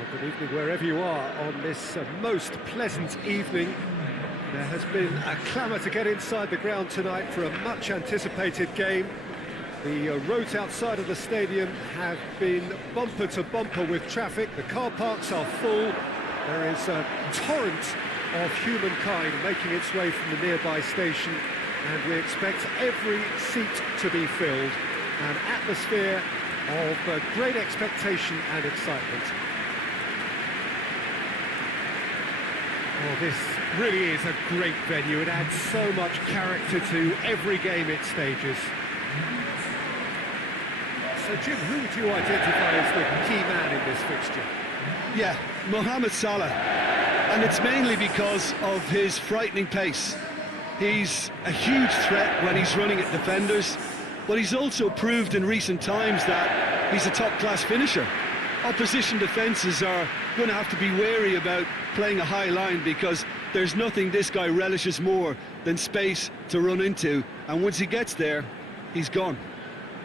Well, good evening wherever you are on this most pleasant evening. There has been a clamour to get inside the ground tonight for a much-anticipated game. The roads outside of the stadium have been bumper to bumper with traffic. The car parks are full. There is a torrent of humankind making its way from the nearby station, and we expect every seat to be filled. An atmosphere of great expectation and excitement. Oh, this really is a great venue. It adds so much character to every game it stages. So, Jim, who would you identify as the key man in this fixture? Yeah, Mohamed Salah. And it's mainly because of his frightening pace. He's a huge threat when he's running at defenders, but he's also proved in recent times that he's a top-class finisher. Opposition defences are going to have to be wary about playing a high line, because there's nothing this guy relishes more than space to run into, and once he gets there, he's gone.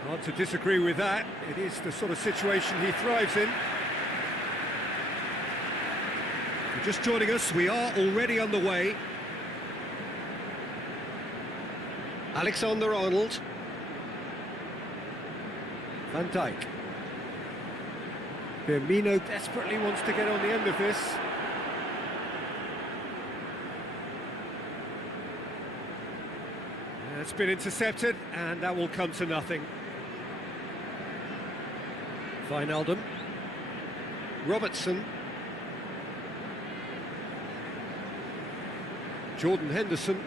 Hard to disagree with that. It is the sort of situation he thrives in. If you're just joining us, we are already on the way. Alexander-Arnold. Van Dijk. Firmino desperately wants to get on the end of this. It's been intercepted, and that will come to nothing. Wijnaldum. Robertson. Jordan Henderson.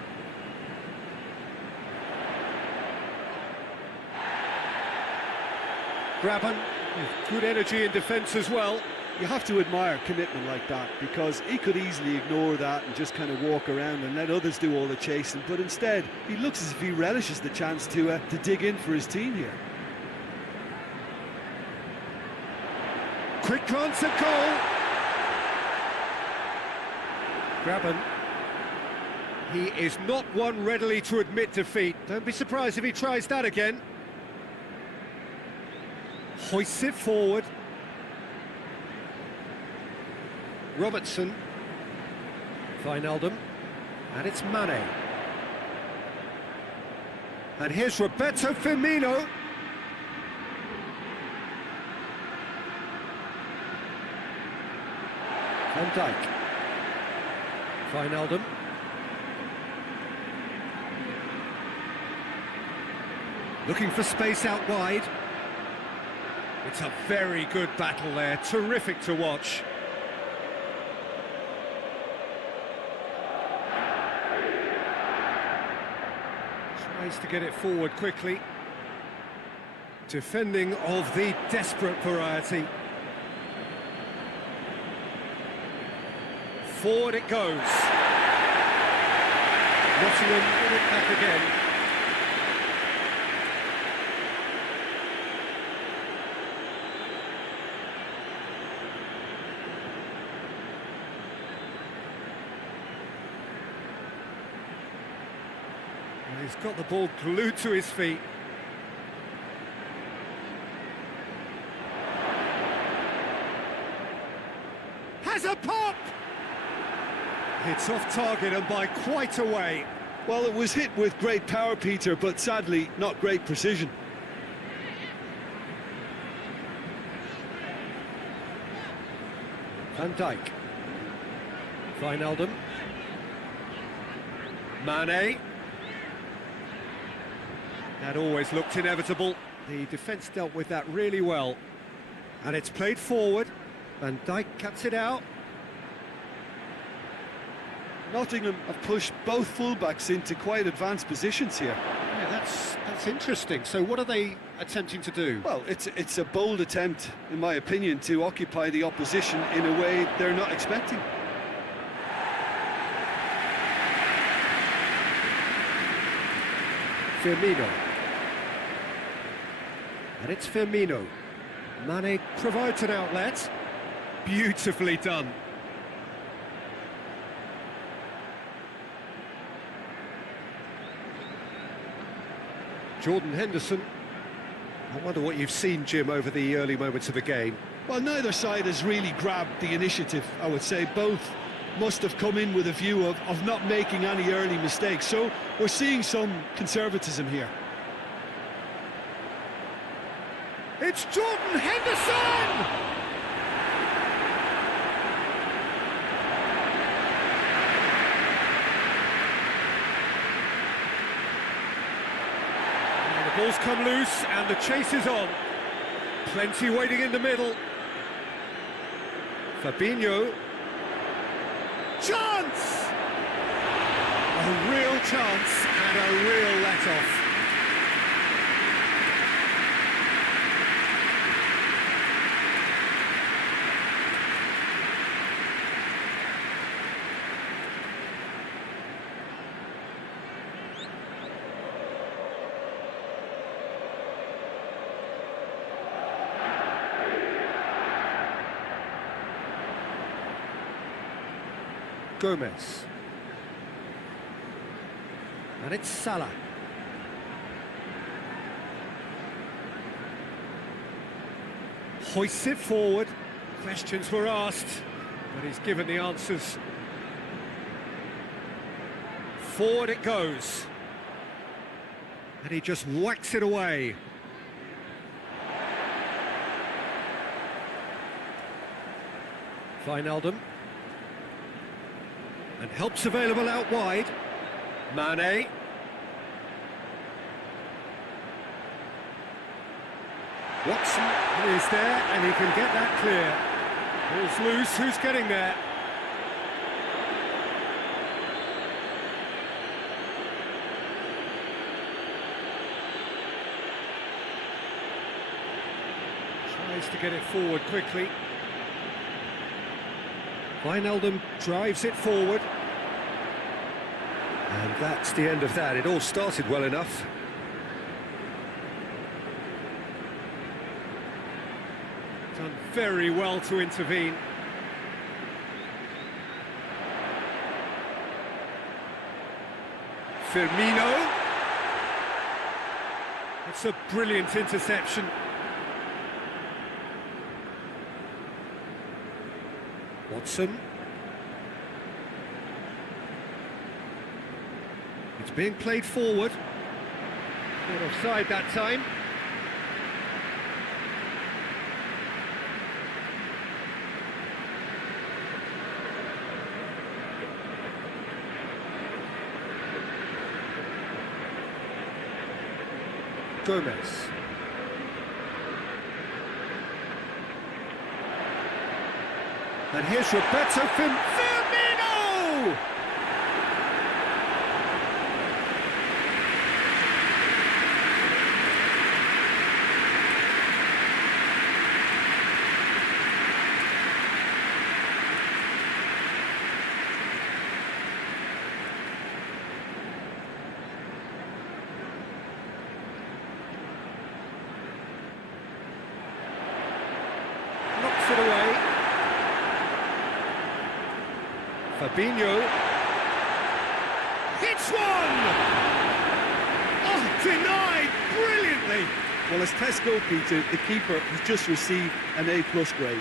Graben, with good energy in defence as well. You have to admire commitment like that, because he could easily ignore that and just kind of walk around and let others do all the chasing, but instead he looks as if he relishes the chance to dig in for his team here. Quick glance at goal. Graben. He is not one readily to admit defeat. Don't be surprised if he tries that again. Hoists it forward. Robertson. Wijnaldum. And it's Mane. And here's Roberto Firmino. Van Dijk. Wijnaldum. Looking for space out wide. It's a very good battle there, terrific to watch. Tries to get it forward quickly. Defending of the desperate variety. Forward it goes. Nottingham win it back again. He's got the ball glued to his feet. Has a pop! It's off target and by quite a way. Well, it was hit with great power, Peter, but sadly not great precision. Van Dijk. Wijnaldum. Mane. That always looked inevitable. The defence dealt with that really well. And it's played forward. Van Dijk cuts it out. Nottingham have pushed both fullbacks into quite advanced positions here. Yeah, that's interesting. So what are they attempting to do? Well, it's a bold attempt, in my opinion, to occupy the opposition in a way they're not expecting. Firmino. And it's Firmino. Mane provides an outlet. Beautifully done. Jordan Henderson. I wonder what you've seen, Jim, over the early moments of the game. Well, neither side has really grabbed the initiative, I would say. Both must have come in with a view of not making any early mistakes. So we're seeing some conservatism here. It's Jordan Henderson! And the ball's come loose and the chase is on. Plenty waiting in the middle. Fabinho. Chance! A real chance and a real let-off. Gomez. And it's Salah. Hoists it forward. Questions were asked, but he's given the answers. Forward it goes. And he just whacks it away. Wijnaldum. And help's available out wide. Mane. Watson is there and he can get that clear. Ball's loose, who's getting there? Tries to get it forward quickly. Wijnaldum drives it forward. And that's the end of that. It all started well enough. Done very well to intervene. Firmino. It's a brilliant interception. Watson. It's being played forward. Not offside that time. Gomez. And here's Roberto Firmino! Knocks it away. Fabinho hits one! Oh, denied brilliantly! Well, as test goalkeeper, the keeper has just received an A+ grade.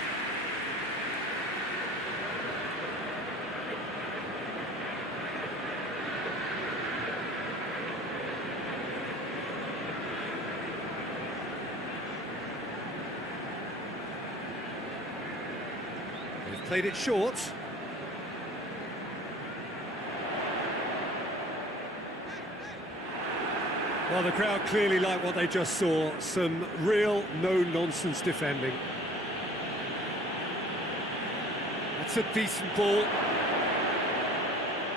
They've played it short. Well, the crowd clearly like what they just saw. Some real no-nonsense defending. That's a decent ball.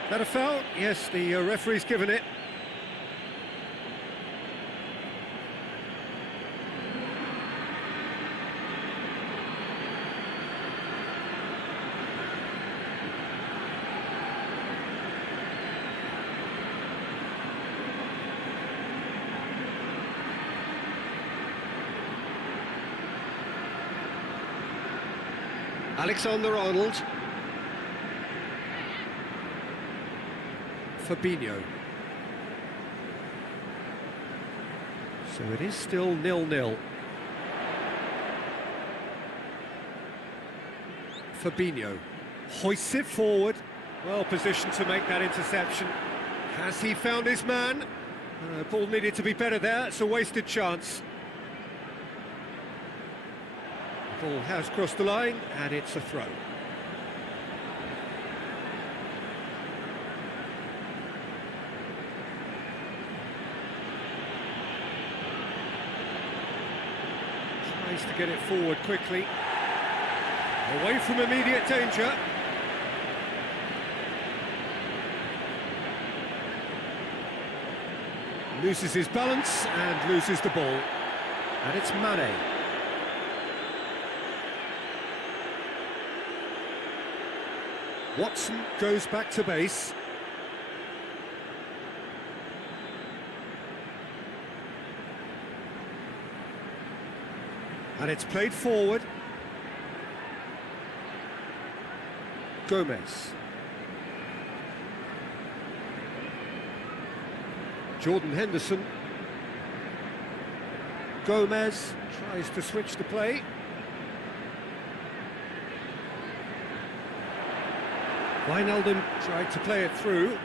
That a foul? Yes, the referee's given it. Alexander-Arnold. Fabinho. So it is still 0-0. Fabinho hoists it forward. Well positioned to make that interception. Has he found his man? Ball needed to be better there. It's a wasted chance. The ball has crossed the line, and it's a throw. Tries to get it forward quickly. Away from immediate danger. Loses his balance and loses the ball. And it's Mane. Watson goes back to base. And it's played forward. Gomez. Jordan Henderson. Gomez tries to switch the play. Wijnaldum tried to play it through.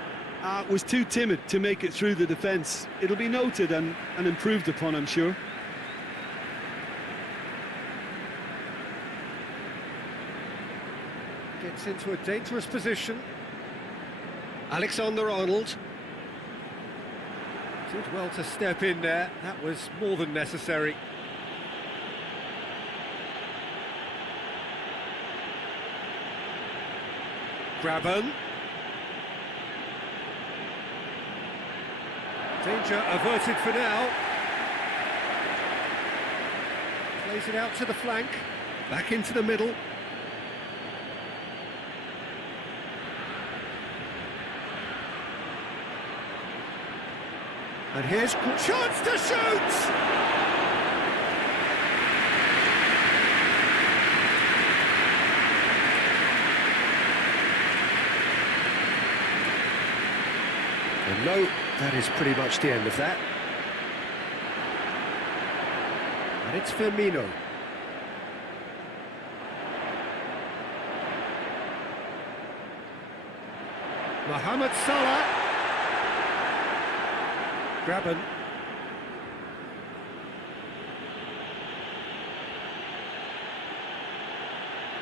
Was too timid to make it through the defence. It'll be noted and improved upon, I'm sure. Gets into a dangerous position. Alexander-Arnold. Did well to step in there. That was more than necessary. Graben. Danger averted for now. Plays it out to the flank. Back into the middle. And here's chance to shoot! And no, that is pretty much the end of that. And it's Firmino. Mohamed Salah. Graben.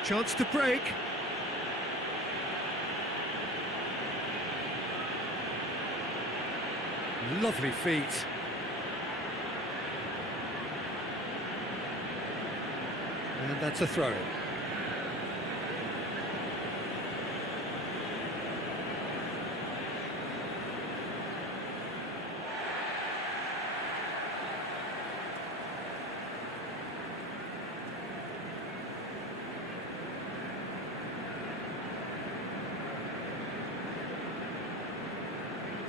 Chance to break. Lovely feet. And that's a throw-in.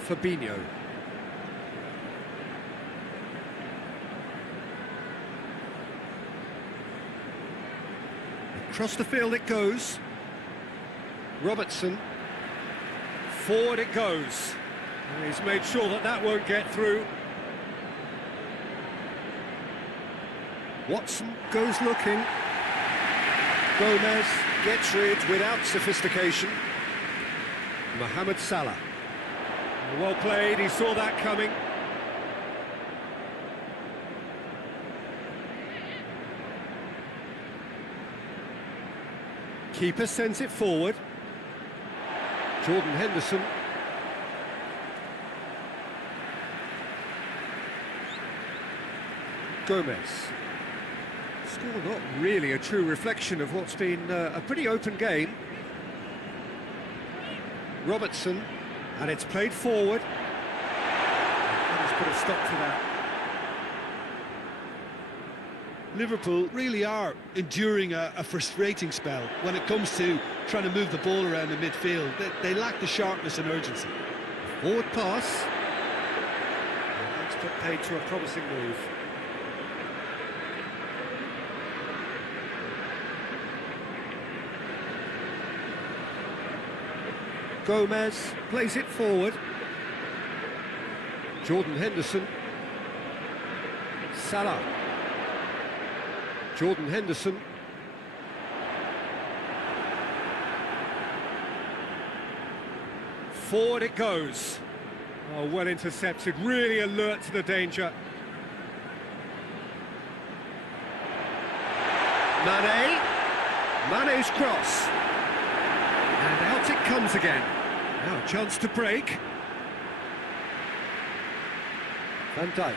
Fabinho. Across the field it goes. Robertson. Forward it goes. And he's made sure that that won't get through. Watson goes looking. Gomez gets rid without sophistication. Mohamed Salah. Well played, he saw that coming. Keeper sends it forward. Jordan Henderson. Gomez. Score not really a true reflection of what's been a pretty open game. Robertson. And it's played forward. Let's put a stop to that. Liverpool really are enduring a frustrating spell when it comes to trying to move the ball around the midfield. They lack the sharpness and urgency. Forward pass. And that's put paid to a promising move. Gomez plays it forward. Jordan Henderson. Salah. Jordan Henderson. Forward it goes. Oh, well intercepted, really alert to the danger. Mane's cross. And out it comes again. Now a chance to break. Van Dijk.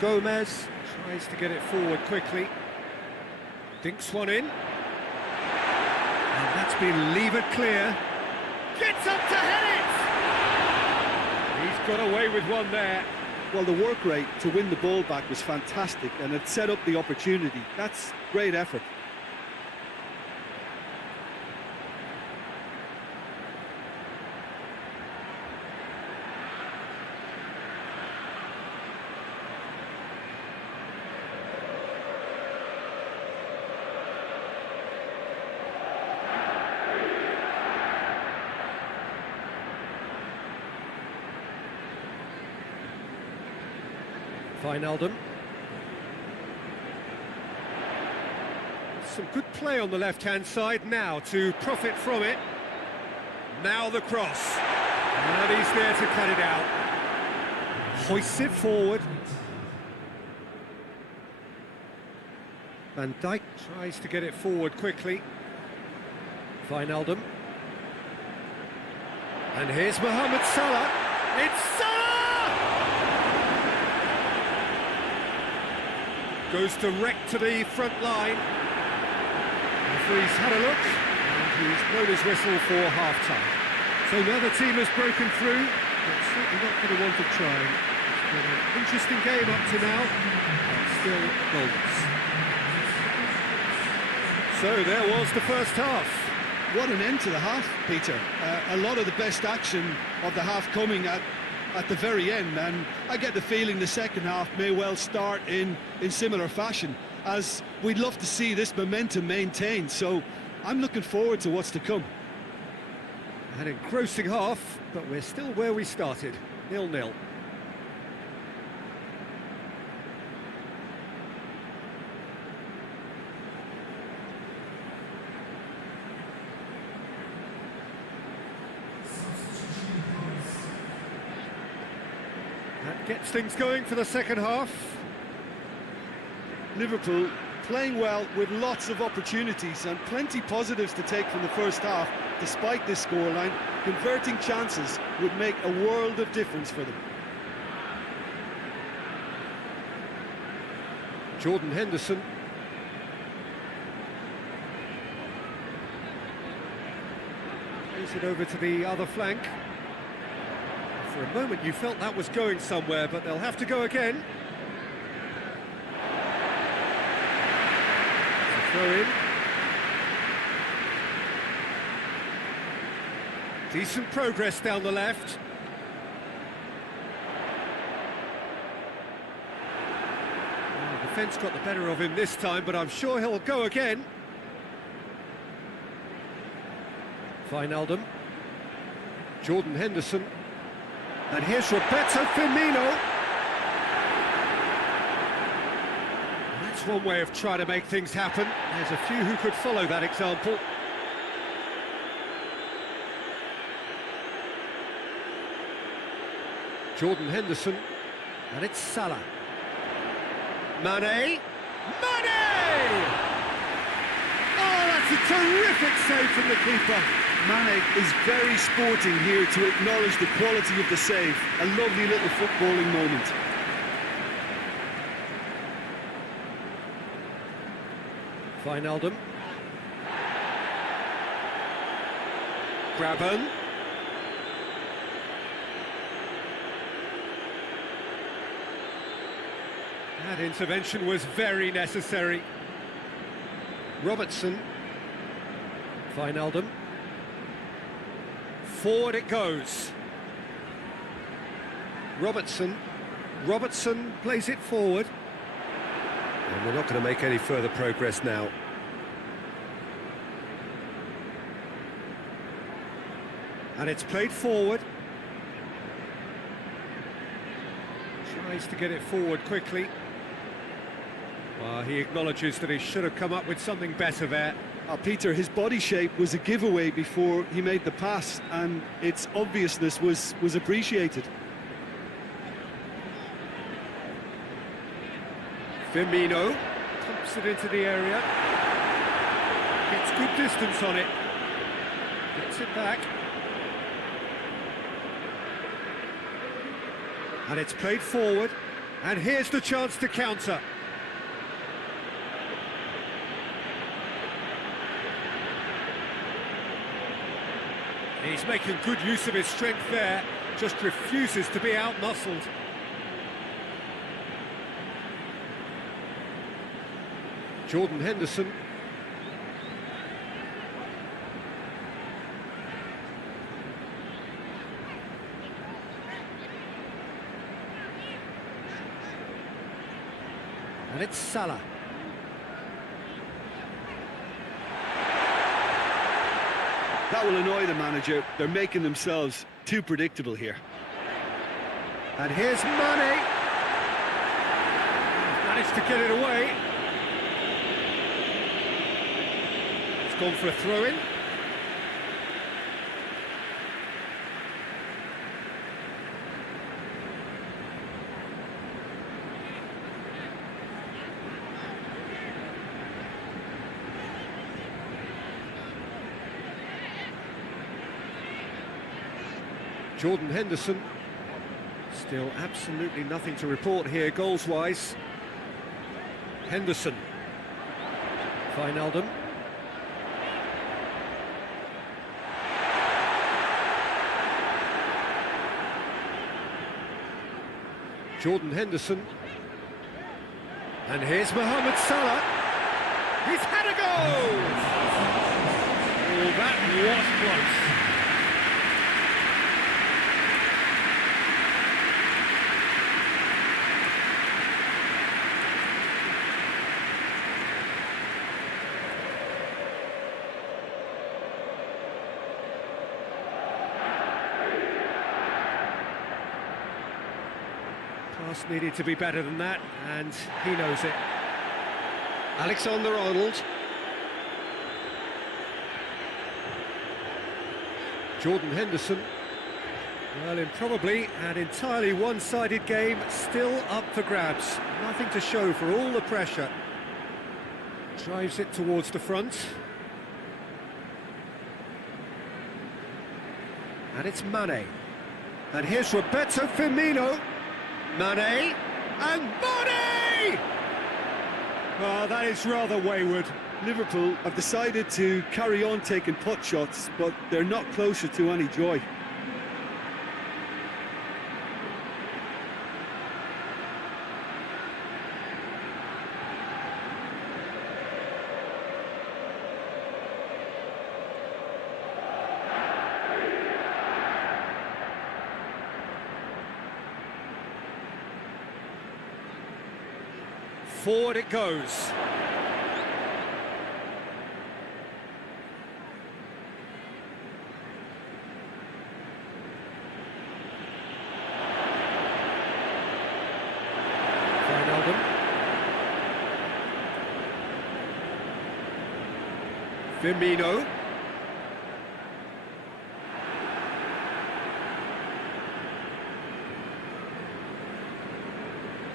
Gomez tries to get it forward quickly. Dinks one in. And that's been levered clear. Gets up to head it! He's got away with one there. Well, the work rate to win the ball back was fantastic, and it set up the opportunity. That's great effort. Wijnaldum. Some good play on the left-hand side now to profit from it. Now the cross. And he's there to cut it out. Hoists it forward. Van Dijk tries to get it forward quickly. Wijnaldum. And here's Mohamed Salah. It's Salah! Goes direct to the front line. Referee's had a look, and he's blown his whistle for half-time. So now the team has broken through, but certainly not going to want to try. It's been an interesting game up to now, but still goals. So there was the first half. What an end to the half, Peter. A lot of the best action of the half coming at the very end, and I get the feeling the second half may well start in similar fashion, as we'd love to see this momentum maintained, so I'm looking forward to what's to come. An engrossing half, but we're still where we started, 0-0. That gets things going for the second half. Liverpool playing well with lots of opportunities and plenty positives to take from the first half. Despite this scoreline, converting chances would make a world of difference for them. Jordan Henderson. Plays it over to the other flank. For a moment you felt that was going somewhere, but they'll have to go again. Throw in. Decent progress down the left. Well, the defence got the better of him this time, but I'm sure he'll go again. Wijnaldum. Jordan Henderson. And here's Roberto Firmino. That's one way of trying to make things happen. There's a few who could follow that example. Jordan Henderson, and it's Salah. Mane! Oh, that's a terrific save from the keeper. Mane is very sporting here to acknowledge the quality of the save. A lovely little footballing moment. Wijnaldum. Graben. That intervention was very necessary. Robertson. Wijnaldum. Forward it goes. Robertson plays it forward. And we're not going to make any further progress now. And it's played forward. Tries to get it forward quickly. Well, he acknowledges that he should have come up with something better there. Peter, his body shape was a giveaway before he made the pass, and its obviousness was appreciated. Firmino pumps it into the area. Gets good distance on it. Gets it back. And it's played forward. And here's the chance to counter. He's making good use of his strength there. Just refuses to be out-muscled. Jordan Henderson. And it's Salah. That will annoy the manager. They're making themselves too predictable here. And here's Mane. He's managed to get it away. It's gone for a throw-in. Jordan Henderson, still absolutely nothing to report here goals-wise. Henderson, Wijnaldum. Jordan Henderson. And here's Mohamed Salah. He's had a goal! Oh, that was close. Pass needed to be better than that, and he knows it. Alexander-Arnold. Jordan Henderson. Well, in probably an entirely one-sided game, still up for grabs. Nothing to show for all the pressure. Drives it towards the front. And it's Mane. And here's Roberto Firmino. Mane, and Mane! Well, that is rather wayward. Liverpool have decided to carry on taking pot shots, but they're not closer to any joy. Forward it goes. Wijnaldum. Firmino.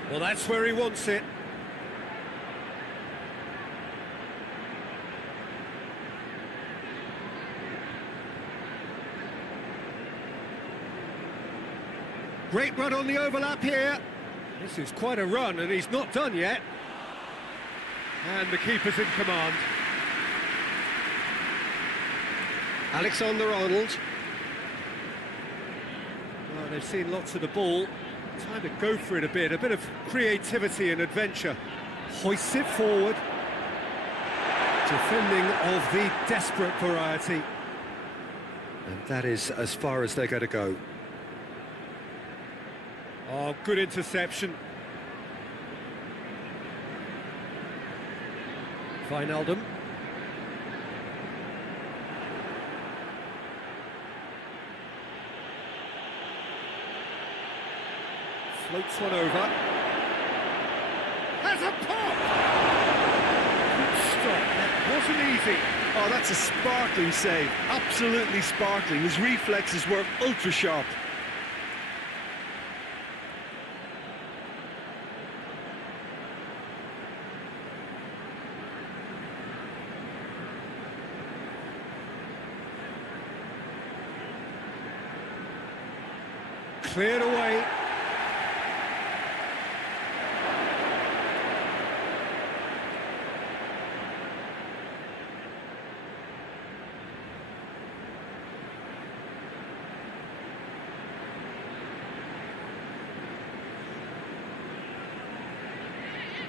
Well, that's where he wants it. Great run on the overlap here. This is quite a run, and he's not done yet. And the keeper's in command. Alexander-Arnold. Well, they've seen lots of the ball. Time to go for it a bit of creativity and adventure. Hoists it forward. Defending of the desperate variety. And that is as far as they're going to go. Oh, good interception. Wijnaldum. Floats one over. Has a pop! Wasn't easy. Oh, that's a sparkling save. Absolutely sparkling. His reflexes were ultra sharp. Cleared away.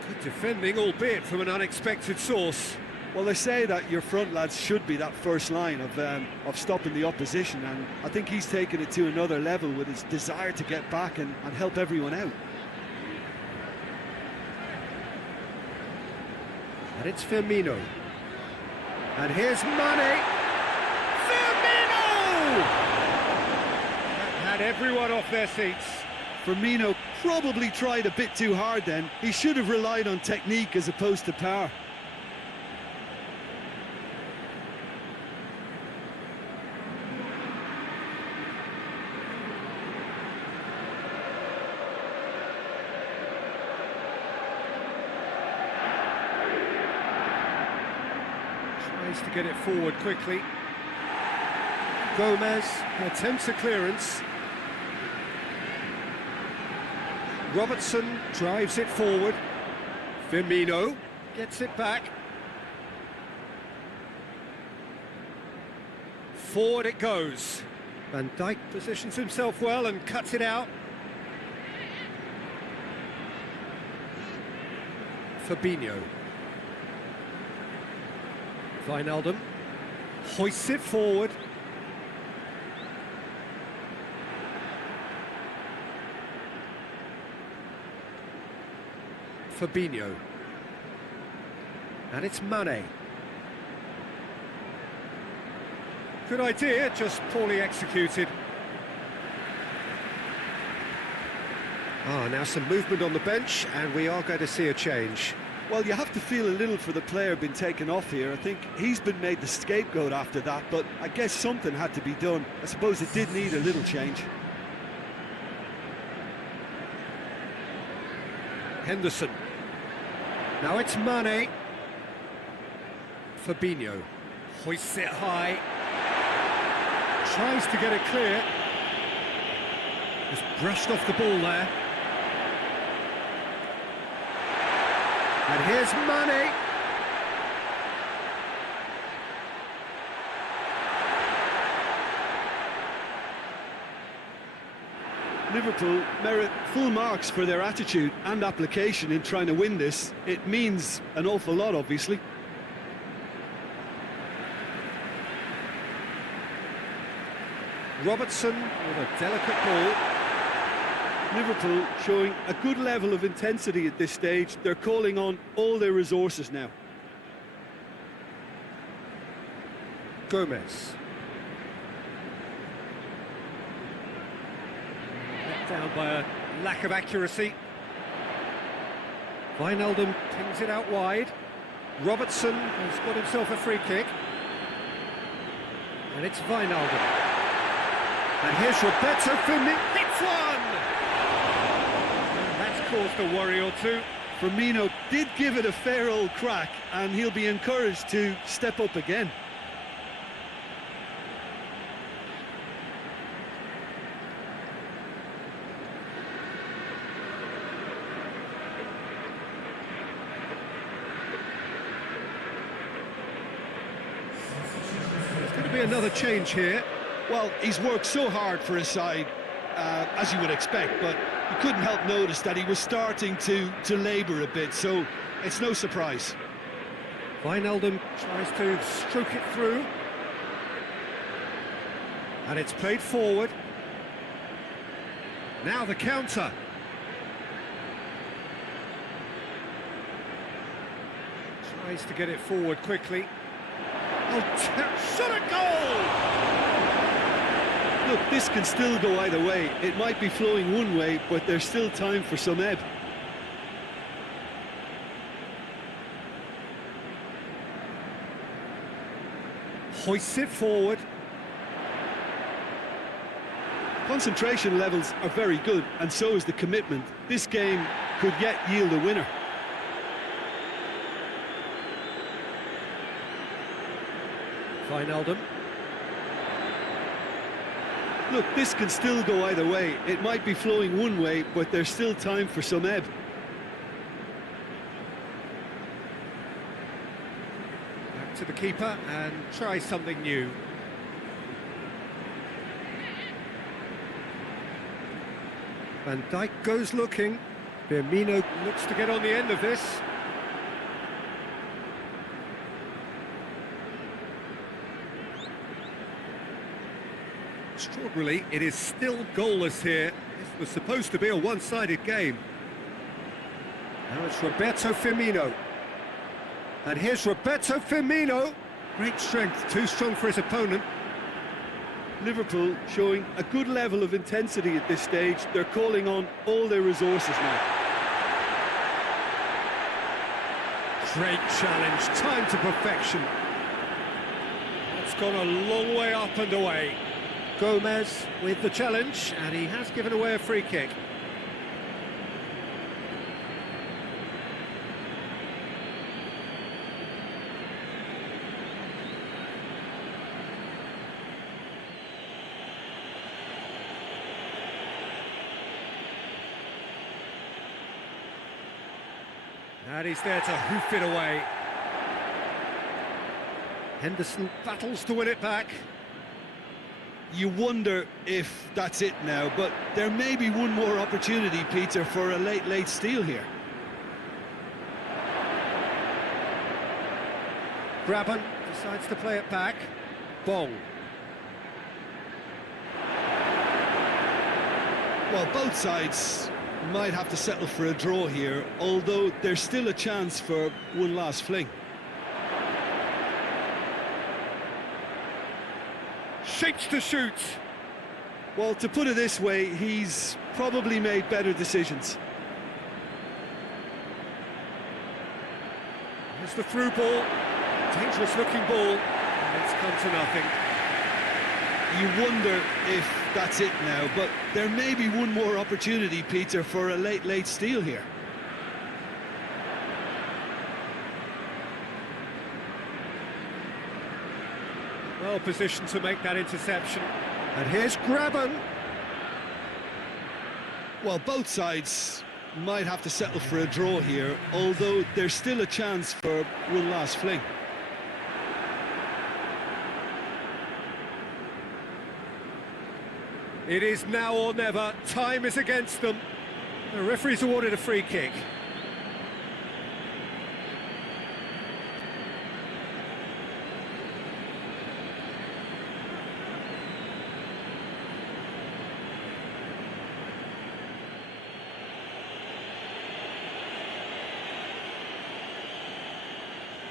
Good defending, albeit from an unexpected source. Well, they say that your front lads should be that first line of stopping the opposition, and I think he's taken it to another level with his desire to get back and help everyone out. And it's Firmino. And here's Mane. Firmino! That had everyone off their seats. Firmino probably tried a bit too hard then. He should have relied on technique as opposed to power. Tries to get it forward quickly. Gomez attempts a clearance. Robertson drives it forward. Firmino gets it back. Forward it goes. Van Dijk positions himself well and cuts it out. Fabinho. Wijnaldum hoists it forward. Fabinho. And it's Mane. Good idea, just poorly executed. Now some movement on the bench, and we are going to see a change. Well, you have to feel a little for the player being taken off here. I think he's been made the scapegoat after that, but I guess something had to be done. I suppose it did need a little change. Henderson. Now it's Mane. Fabinho hoists it high. Tries to get it clear. Just brushed off the ball there. And here's Mane. Liverpool merit full marks for their attitude and application in trying to win this. It means an awful lot, obviously. Robertson with a delicate ball. Liverpool showing a good level of intensity at this stage. They're calling on all their resources now. Gomez. Let down by a lack of accuracy. Wijnaldum pings it out wide. Robertson has got himself a free kick. And it's Wijnaldum. And here's Roberto Firmino. Hits one! And that's caused a worry or two. Firmino did give it a fair old crack, and he'll be encouraged to step up again. There's going to be another change here. Well, he's worked so hard for his side, as you would expect, but you couldn't help notice that he was starting to labour a bit, so it's no surprise. Wijnaldum tries to stroke it through. And it's played forward. Now the counter. Tries to get it forward quickly. Oh, shot a goal! Look, this can still go either way. It might be flowing one way, but there's still time for some ebb. hoists it forward. Concentration levels are very good, and so is the commitment. This game could yet yield a winner. Wijnaldum. Look, this can still go either way. It might be flowing one way, but there's still time for some ebb. Back to the keeper and try something new. Van Dijk goes looking. Firmino looks to get on the end of this. Extraordinarily, it is still goalless here. This was supposed to be a one-sided game. Now it's Roberto Firmino. And here's Roberto Firmino. Great strength, too strong for his opponent. Liverpool showing a good level of intensity at this stage. They're calling on all their resources now. Great challenge, time to perfection. That's gone a long way up and away. Gomez with the challenge, and he has given away a free kick. And he's there to hoof it away. Henderson battles to win it back. You wonder if that's it now, but there may be one more opportunity, Peter, for a late steal here. Graben decides to play it back. Bong. Well, both sides might have to settle for a draw here, although there's still a chance for one last fling. Shapes to shoot. Well, to put it this way, he's probably made better decisions. Here's the through ball. Dangerous looking ball. And it's come to nothing. You wonder if that's it now, but there may be one more opportunity, Peter, for a late steal here. Well positioned to make that interception. And here's Graben. Well, both sides might have to settle for a draw here, although there's still a chance for one last fling. It is now or never. Time is against them. The referee's awarded a free kick.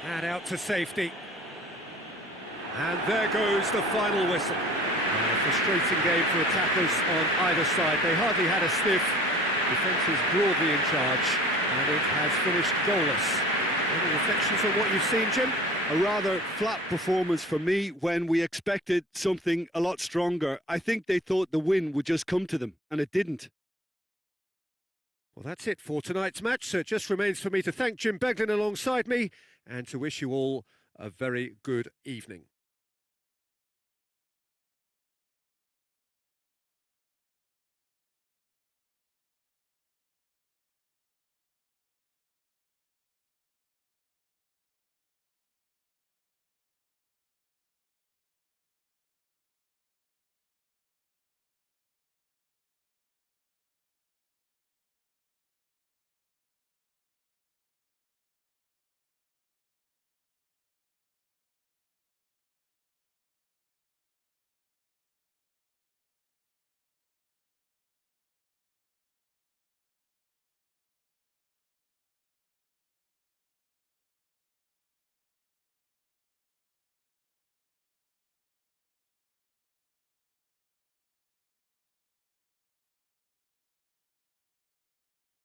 And out to safety. And there goes the final whistle. A frustrating game for attackers on either side. They hardly had a sniff. Defence is broadly in charge, and it has finished goalless. Any reflections on what you've seen, Jim? A rather flat performance for me when we expected something a lot stronger. I think they thought the win would just come to them, and it didn't. Well, that's it for tonight's match, so it just remains for me to thank Jim Beglin alongside me and to wish you all a very good evening.